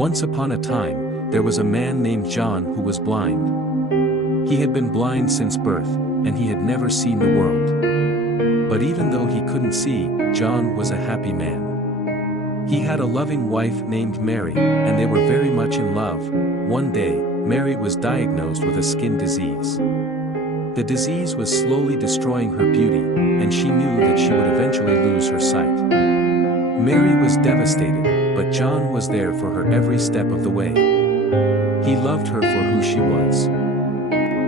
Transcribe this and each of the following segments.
Once upon a time, there was a man named John who was blind. He had been blind since birth, and he had never seen the world. But even though he couldn't see, John was a happy man. He had a loving wife named Mary, and they were very much in love. One day, Mary was diagnosed with a skin disease. The disease was slowly destroying her beauty, and she knew that she would eventually lose her sight. Mary was devastated, but John was there for her every step of the way. He loved her for who she was.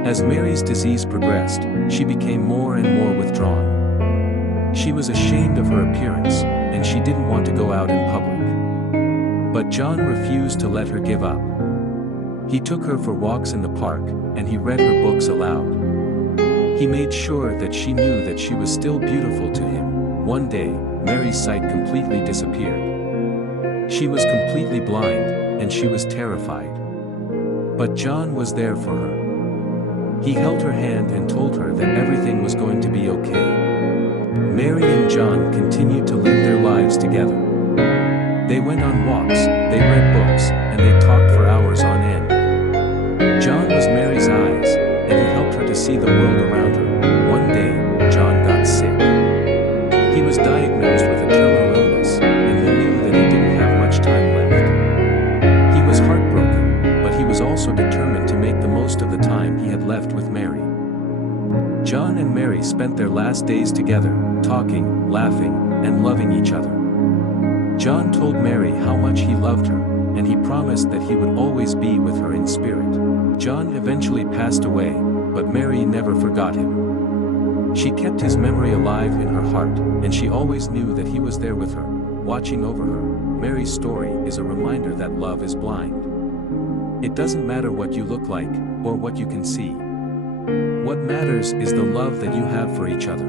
As Mary's disease progressed, she became more and more withdrawn. She was ashamed of her appearance, and she didn't want to go out in public. But John refused to let her give up. He took her for walks in the park, and he read her books aloud. He made sure that she knew that she was still beautiful to him. One day, Mary's sight completely disappeared. She was completely blind, and she was terrified. But John was there for her. He held her hand and told her that everything was going to be okay. Mary and John continued to live their lives together. They went on walks, they read books, and they talked for hours on end. John was Mary's eyes, and he helped her to see the world around her. One day, John got sick. He was diagnosed with a terminal illness, and he knew that he didn't have much time left. He was heartbroken, but he was also determined to make the most of the time he had left with Mary. John and Mary spent their last days together, talking, laughing, and loving each other. John told Mary how much he loved her, and he promised that he would always be with her in spirit. John eventually passed away, but Mary never forgot him. She kept his memory alive in her heart, and she always knew that he was there with her, watching over her. Mary's story is a reminder that love is blind. It doesn't matter what you look like, or what you can see. What matters is the love that you have for each other.